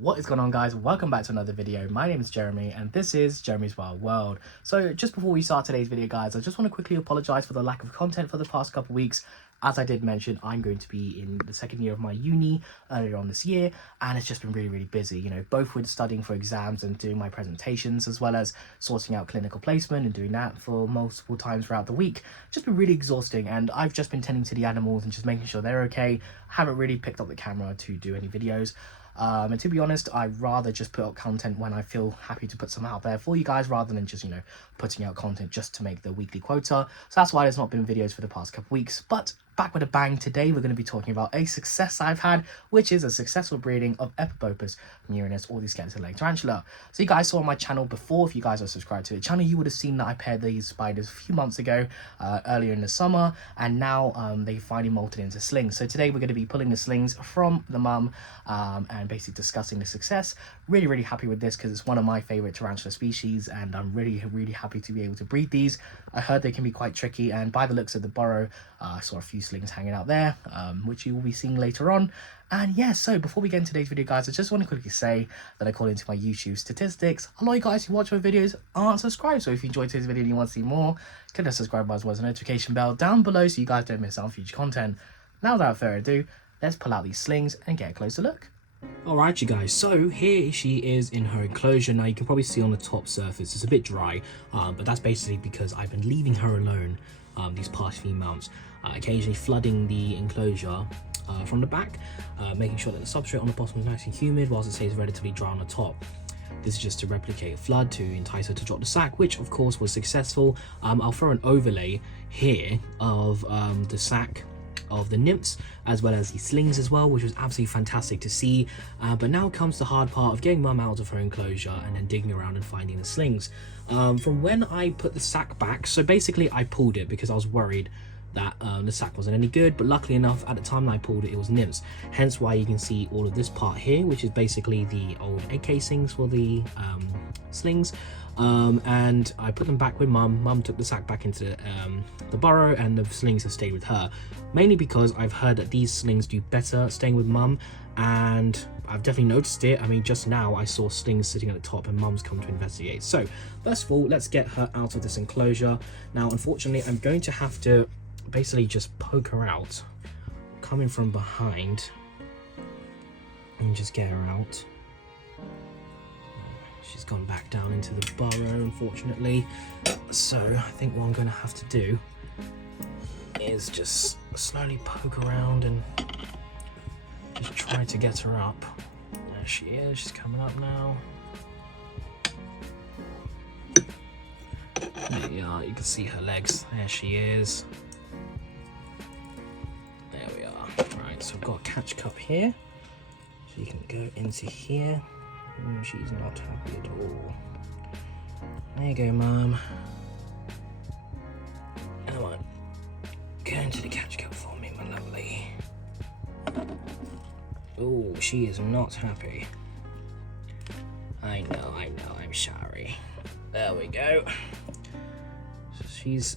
What is going on, guys? Welcome back to another video. My name is Jeremy and this is Jeremy's Wild World. So just before we start today's video, guys, I just want to quickly apologize for the lack of content for the past couple weeks. As I did mention, I'm going to be in the second year of my uni earlier on this year, and it's just been really busy, you know, both with studying for exams and doing my presentations, as well as sorting out clinical placement and doing that for multiple times throughout the week. Just been really exhausting, and I've just been tending to the animals and just making sure they're okay. I haven't really picked up the camera to do any videos. And to be honest, I'd rather just put out content when I feel happy to put some out there for you guys, rather than just, you know, putting out content just to make the weekly quota. So that's why there's not been videos for the past couple weeks. But back with a bang, today we're going to be talking about a success I've had, which is a successful breeding of Ephebopus, murinus, or the skeleton leg tarantula. So you guys saw on my channel before, if you guys are subscribed to the channel, you would have seen that I paired these spiders a few months ago, earlier in the summer, and now they finally molted into slings. So today we're going to be pulling the slings from the mum and basically discussing the success. Really happy with this because it's one of my favorite tarantula species, and I'm really happy to be able to breed these. I heard they can be quite tricky, and by the looks of the burrow, I saw a few slings hanging out there, which you will be seeing later on. And yeah, so before we get into today's video, guys, I just want to quickly say that according to my YouTube statistics, a lot of you guys who watch my videos aren't subscribed. So if you enjoyed today's video and you want to see more, click the subscribe button as well as the notification bell down below so you guys don't miss out on future content. Now without further ado, let's pull out these slings and get a closer look. Alright, you guys, so here she is in her enclosure. Now you can probably see on the top surface it's a bit dry, but that's basically because I've been leaving her alone these past few months, occasionally flooding the enclosure from the back, making sure that the substrate on the bottom is nice and humid whilst it stays relatively dry on the top. This is just to replicate a flood to entice her to drop the sack, which of course was successful. I'll throw an overlay here of the sack of the nymphs as well as the slings as well, which was absolutely fantastic to see. But now comes the hard part of getting mum out of her enclosure and then digging around and finding the slings. From when I put the sack back, so basically I pulled it because I was worried that the sack wasn't any good, but luckily enough at the time that I pulled it, it was nymphs, hence why you can see all of this part here, which is basically the old egg casings for the slings. And I put them back with mum. Mum took the sack back into the burrow, and the slings have stayed with her, mainly because I've heard that these slings do better staying with mum, and I've definitely noticed it. I mean, just now I saw slings sitting at the top and mum's come to investigate. So first of all, let's get her out of this enclosure. Now unfortunately I'm going to have to basically just poke her out, coming from behind, and just get her out. She's gone back down into the burrow, unfortunately. So I think what I'm going to have to do is just slowly poke around and just try to get her up. There she is, she's coming up now. There we are, you can see her legs. There she is. There we are. Right, so I've got a catch cup here. So you can go into here. She's not happy at all. There you go, mum. Come on. Go into the catch cup for me, my lovely. Oh, she is not happy. I know, I'm sorry. There we go. So she's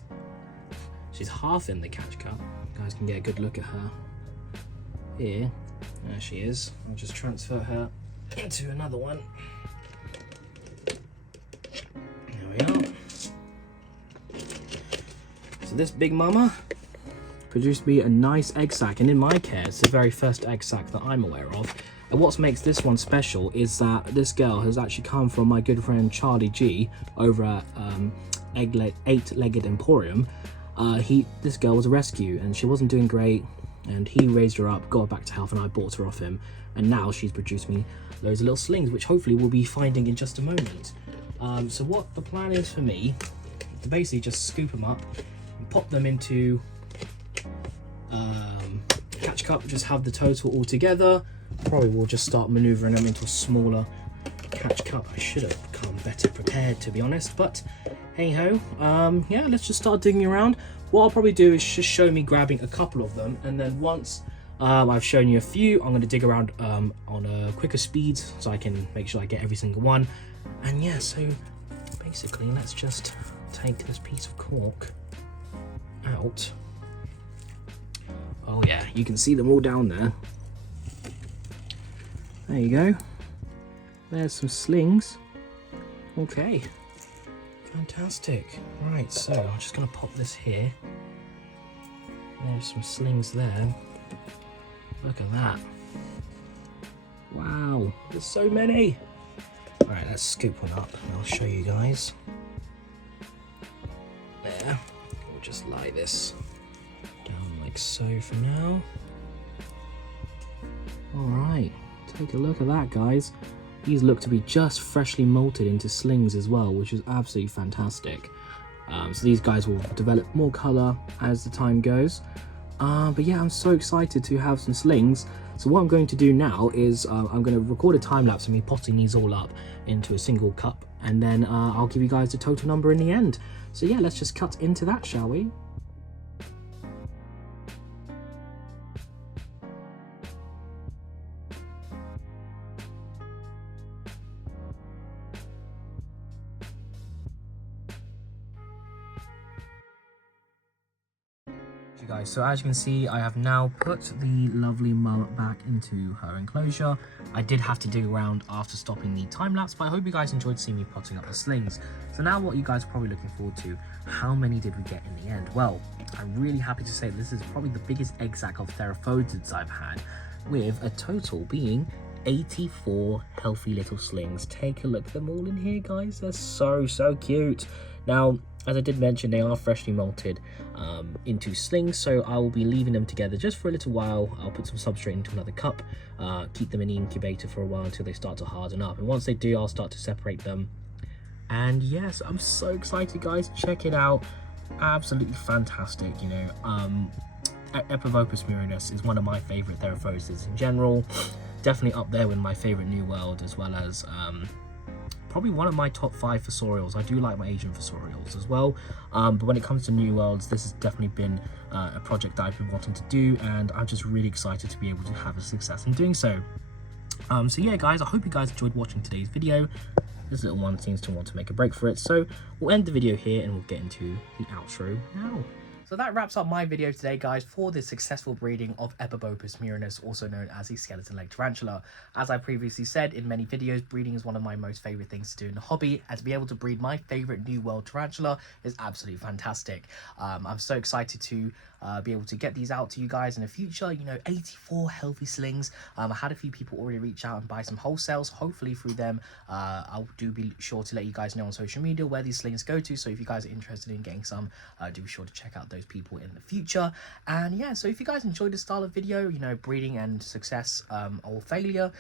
half in the catch cup. You guys can get a good look at her. Here. There she is. I'll just transfer her into another one. There we are. So this big mama produced me a nice egg sac, and in my care it's the very first egg sac that I'm aware of. And what makes this one special is that this girl has actually come from my good friend Charlie G over at Eight-Legged Emporium. This girl was a rescue and she wasn't doing great, and he raised her up, got her back to health, and I bought her off him, and now she's produced me loads of little slings, which hopefully we'll be finding in just a moment. So what the plan is for me, to basically just scoop them up and pop them into catch cup, just have the total all together. Probably we'll just start maneuvering them into a smaller catch cup. I should have come better prepared, to be honest, but hey ho. Yeah, let's just start digging around. What I'll probably do is just show me grabbing a couple of them, and then once I've shown you a few, I'm going to dig around on a quicker speed so I can make sure I get every single one. And yeah, so basically let's just take this piece of cork out. Oh yeah, you can see them all down there. There you go. there's some slings. Okay, fantastic. Right, so I'm just going to pop this here. There's some slings there. Look at that. Wow, there's so many. Alright, let's scoop one up and I'll show you guys. There. We'll just lie this down like so for now. Alright, take a look at that, guys. These look to be just freshly molted into slings as well, which is absolutely fantastic. So these guys will develop more colour as the time goes. But yeah, I'm so excited to have some slings. So what I'm going to do now is I'm going to record a time lapse of me potting these all up into a single cup, and then I'll give you guys the total number in the end. So yeah, let's just cut into that, shall we? Guys, so as you can see, I have now put the lovely mum back into her enclosure. I did have to dig around after stopping the time lapse, but I hope you guys enjoyed seeing me potting up the slings. So now what you guys are probably looking forward to, how many did we get in the end? Well, I'm really happy to say this is probably the biggest egg sac of Theraphoids I've had, with a total being 84 healthy little slings. Take a look at them all in here, guys. They're so cute. Now, as I did mention, they are freshly molted into slings, so I will be leaving them together just for a little while. I'll put some substrate into another cup, keep them in the incubator for a while until they start to harden up, and once they do, I'll start to separate them. And yes, I'm so excited, guys. Check it out. Absolutely fantastic. You know, Ephebopus murinus is one of my favorite Theraphoids in general. Definitely up there with my favorite New World, as well as probably one of my top 5 fossorials. I do like my Asian fossorials as well, but when it comes to New Worlds, this has definitely been a project that I've been wanting to do, and I'm just really excited to be able to have a success in doing so. So yeah, guys, I hope you guys enjoyed watching today's video. This little one seems to want to make a break for it, so we'll end the video here and we'll get into the outro now. So that wraps up my video today, guys, for the successful breeding of Ephebopus murinus, also known as the skeleton-legged tarantula. As I previously said in many videos, breeding is one of my most favorite things to do in the hobby, and to be able to breed my favorite New World tarantula is absolutely fantastic. I'm so excited to be able to get these out to you guys in the future. You know, 84 healthy slings. I had a few people already reach out and buy some wholesales. Hopefully through them, I'll be sure to let you guys know on social media where these slings go to. So if you guys are interested in getting some, do be sure to check out those people in the future. And yeah, so if you guys enjoyed this style of video, you know, breeding and success or failure,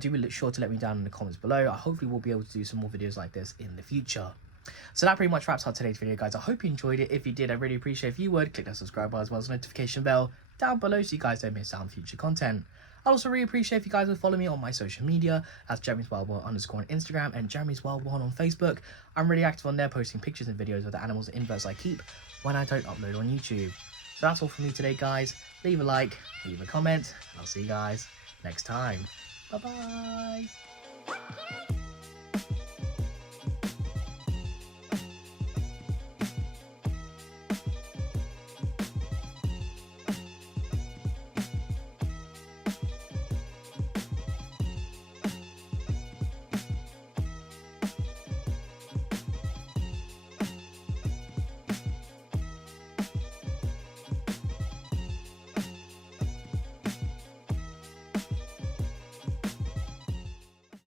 do be sure to let me down in the comments below. I hopefully will be able to do some more videos like this in the future. So that pretty much wraps up today's video, guys. I hope you enjoyed it. If you did, I really appreciate if you would click that subscribe button as well as the notification bell down below so you guys don't miss out on future content. I'd also really appreciate if you guys would follow me on my social media as Jeremy's Wild World _ on Instagram and Jeremy's Wild World on Facebook. I'm really active on there, posting pictures and videos of the animals and inverts I keep when I don't upload on YouTube. So that's all from me today, guys. Leave a like, leave a comment. I'll see you guys next time. Bye bye.